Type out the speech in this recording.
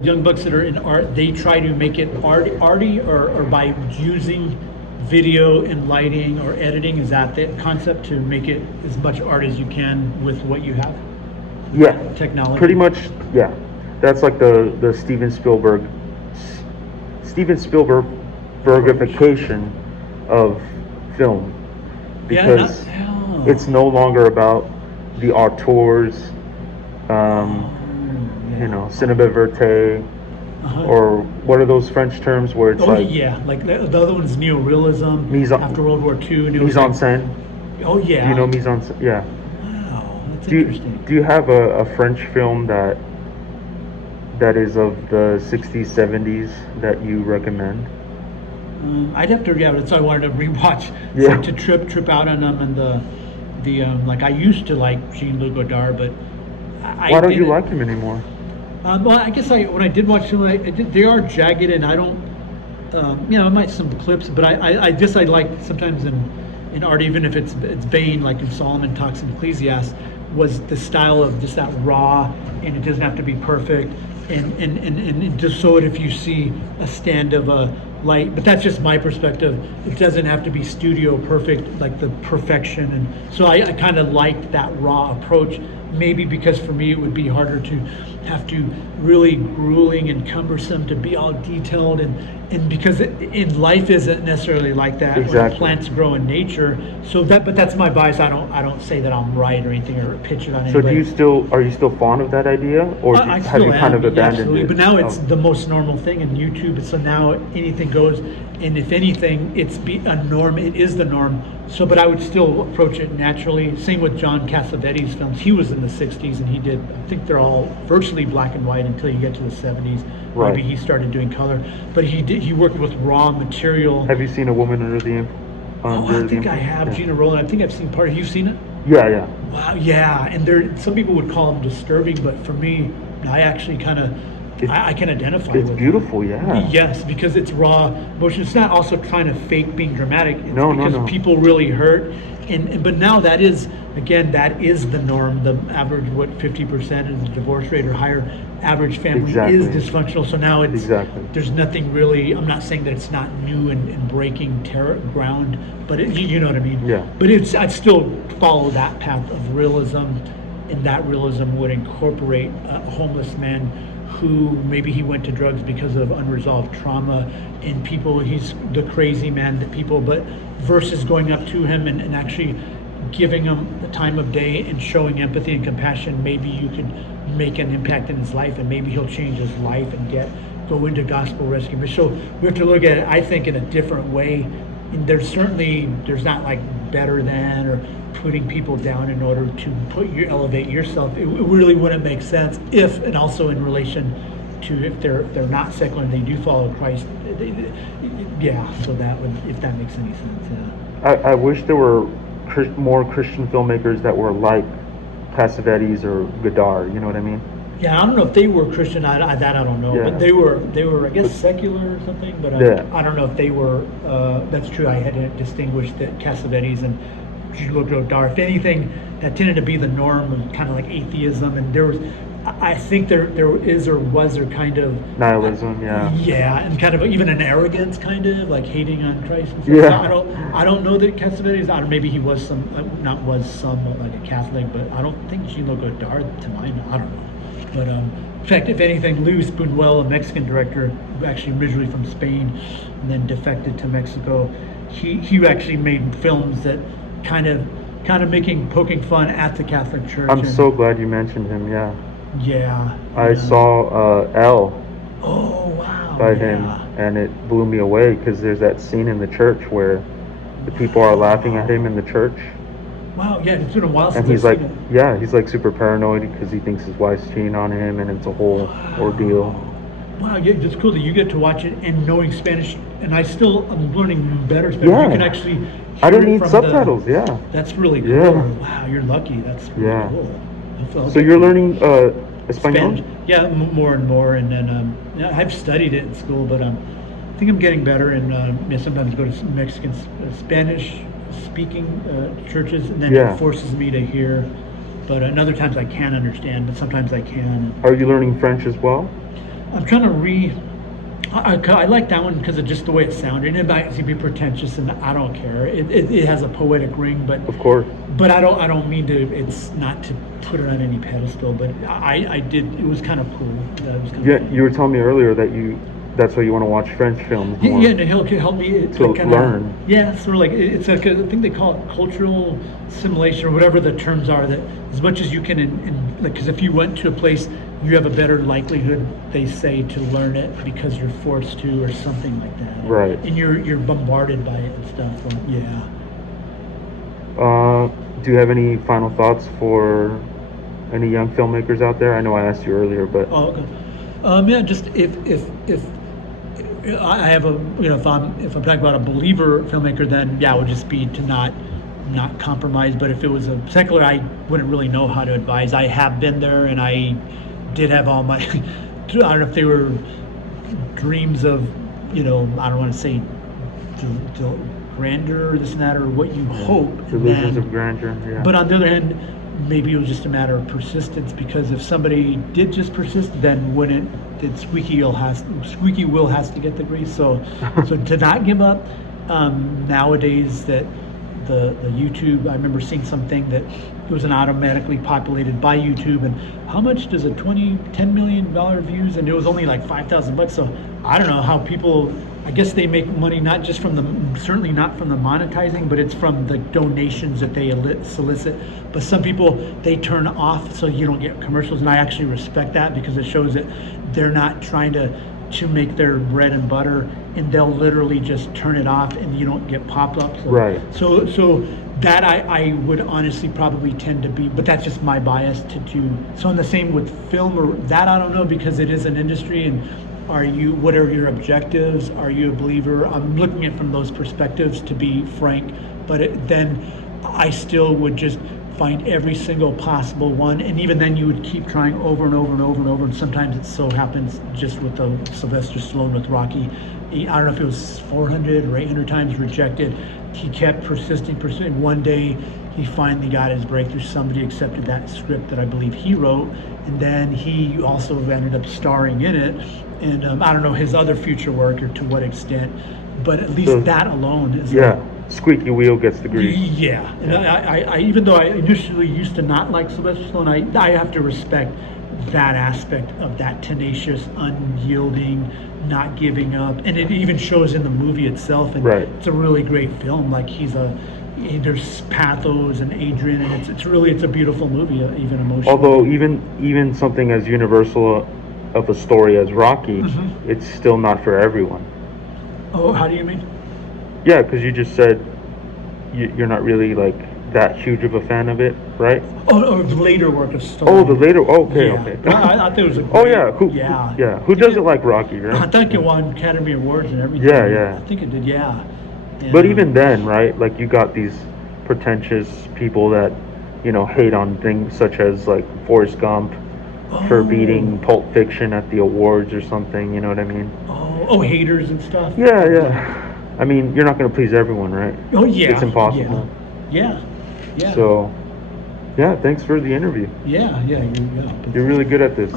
young bucks that are in art, they try to make it arty, or by using video and lighting or editing. Is that the concept, to make it as much art as you can with what you have? Yeah, Technology. pretty much. Yeah, that's like the Steven Spielberg Bergification of film, because it's no longer about the auteurs, cinema verite, or what are those French terms where it's like like the other one is neorealism after World War II. And mise en scène. Oh yeah. Do you know mise en scène? Yeah. Wow, that's interesting. Do you have a French film that is of the 60s, 70s that you recommend? I'd have to, yeah, that's why I wanted to rewatch. Yeah. Like to trip out on them, and the like I used to like Jean-Luc Godard, but why don't you like him anymore? Well, I guess when I did watch them, they are jagged, and I don't, I might some clips, but I guess I like sometimes in art, even if it's vain, like in Solomon Talks in Ecclesiastes, was the style of just that raw, and it doesn't have to be perfect, and just so if you see a stand of a light, but that's just my perspective, it doesn't have to be studio perfect, like the perfection. And so I kind of liked that raw approach, maybe because for me it would be harder to have to really grueling and cumbersome to be all detailed, and because in life isn't necessarily like that. Exactly. Plants grow in nature, so but that's my bias. I don't say that I'm right or anything, or pitch it on anybody. So are you still fond of that idea, or have you kind of abandoned it? But now it's the most normal thing in YouTube, so now anything goes, and if anything, it's a norm. It is the norm. So, but I would still approach it naturally. Same with John Cassavetes' films. He was in the '60s, and he did. I think they're all virtually black and white until you get to the '70s. Right. Maybe he started doing color, but he worked with raw material. Have you seen A Woman Under the I think I have. Yeah. Gina Rowland. I think I've seen part of it. You've seen it? Yeah. Wow, yeah. And some people would call them disturbing, but for me, I actually kind of, I can identify with it. It's beautiful, yeah. Yes, because it's raw emotion. It's not also trying to fake being dramatic. It's no. People really hurt. But now that is the norm. The average, 50% is the divorce rate or higher. Average family is dysfunctional. So now there's nothing really. I'm not saying that it's not new and breaking ground, but you know what I mean. Yeah. But I'd still follow that path of realism, and that realism would incorporate a homeless man who maybe he went to drugs because of unresolved trauma, and he's the crazy man that people, but versus going up to him and actually giving him the time of day and showing empathy and compassion, maybe you could make an impact in his life, and maybe he'll change his life and go into gospel rescue. But so we have to look at it, I think, in a different way. And there's not like better than or putting people down in order to elevate yourself. It really wouldn't make sense and also in relation to if they're not secular and they do follow Christ. So that would, if that makes any sense. Yeah. I wish there were more Christian filmmakers that were like Cassavetes or Godard. You know what I mean? Yeah, I don't know if they were Christian. I don't know, but they were I guess secular or something. But I don't know if they were. That's true. I had to distinguish that Cassavetes and Jean-Luc Godard. If anything, that tended to be the norm of kind of like atheism, and there was. I think there is or was or kind of nihilism, and kind of even an arrogance, kind of like hating on Christ. And stuff. So I don't know that Cassavetes. Maybe he was like a Catholic, but I don't think Jean-Luc Godard, to my knowledge, I don't know. But in fact, if anything, Luis Buñuel, a Mexican director, actually originally from Spain and then defected to Mexico, he actually made films that kind of poking fun at the Catholic Church. I'm so glad you mentioned him. Yeah. Yeah. I saw Elle. Oh wow. By him, and it blew me away because there's that scene in the church where the people are laughing at him in the church. Wow, yeah, it's been a while since and he's like super paranoid because he thinks his wife's cheating on him, and it's a whole ordeal. Wow, yeah, it's cool that you get to watch it and knowing Spanish, and I'm learning better Spanish. Yeah. You can actually hear I don't need subtitles, That's really cool. Yeah. Wow, you're lucky. That's really cool. So you're learning Espanol? Yeah, more and more, and then I've studied it in school, but I think I'm getting better, and sometimes go to Mexican Spanish speaking churches, and then it forces me to hear, but other times I can't understand, but sometimes I can. Are you learning French as well? I'm trying to I like that one because of just the way it sounded. It might be pretentious, and I don't care. It has a poetic ring, Of course. but I don't mean to. It's not to put it on any pedestal, but I did. It was kind of cool. That was kind Yeah, of fun. you were telling me earlier that that's why you want to watch French films Yeah, more. yeah, and he'll help me To learn. Yeah, sort of like it's like I think they call it cultural assimilation or whatever the terms are. That as much as you can, like, because if you went to a place, you have a better likelihood, they say, to learn it because you're forced to or something like that. Right. And you're bombarded by it and stuff. Yeah. Do you have any final thoughts for any young filmmakers out there? I know I asked you earlier, but Oh, okay. Yeah, just if I have a if I'm talking about a believer filmmaker, then yeah, it would just be to not compromise. But if it was a secular, I wouldn't really know how to advise. I have been there, and I did have all my I don't know if they were dreams of I don't want to say grandeur or this and that or what you hope. And Illusions then, of Grandeur. Yeah. but on the other hand, maybe it was just a matter of persistence because if somebody did just persist, then wouldn't did Squeaky Will has to get the grease. So to not give up. Nowadays that the YouTube, I remember seeing something that it was an automatically populated by YouTube, and how much does a $10 million views, and it was only like $5,000. So I don't know how people. I guess they make money not just from certainly not from the monetizing, but it's from the donations that they solicit. But some people, they turn off so you don't get commercials, and I actually respect that because it shows that they're not trying to make their bread and butter, and they'll literally just turn it off, and you don't get pop-ups. Right. So that I would honestly probably tend to be, but that's just my bias to do. So I'm the same with film or that I don't know because it is an industry and. What are your objectives? Are you a believer? I'm looking at it from those perspectives, to be frank, but then I still would just find every single possible one, and even then you would keep trying over and over and over and over, and sometimes it so happens just with the Sylvester Stallone with Rocky, I don't know if it was 400 or 800 times rejected. He kept persisting. One day he finally got his breakthrough. Somebody accepted that script that I believe he wrote, and then he also ended up starring in it. And I don't know his other future work or to what extent, but at least that alone is. Yeah, Squeaky Wheel gets the grease. Yeah, and I even though I initially used to not like Sylvester Stallone, I have to respect that aspect of that tenacious, unyielding, not giving up, and it even shows in the movie itself. And Right. It's a really great film. Like there's pathos and Adrian, and it's a beautiful movie, even emotionally. Although even something as universal of a story as Rocky, it's still not for everyone. Oh, how do you mean? Yeah, because you just said you're not really like that huge of a fan of it, right? Oh, the later work of Stallone. Oh, the later. Okay, Yeah. okay. I thought there was a. Oh yeah, who Yeah. doesn't like Rocky, right? I think it won Academy Awards and everything. Yeah. I think it did. Yeah. But even then, right? Like you got these pretentious people that hate on things such as like Forrest Gump for beating Pulp Fiction at the awards or something. You know what I mean? Oh, haters and stuff. Yeah. I mean, you're not going to please everyone, right? Oh yeah. It's impossible. Yeah. So, yeah, thanks for the interview. Yeah. You're really good at this.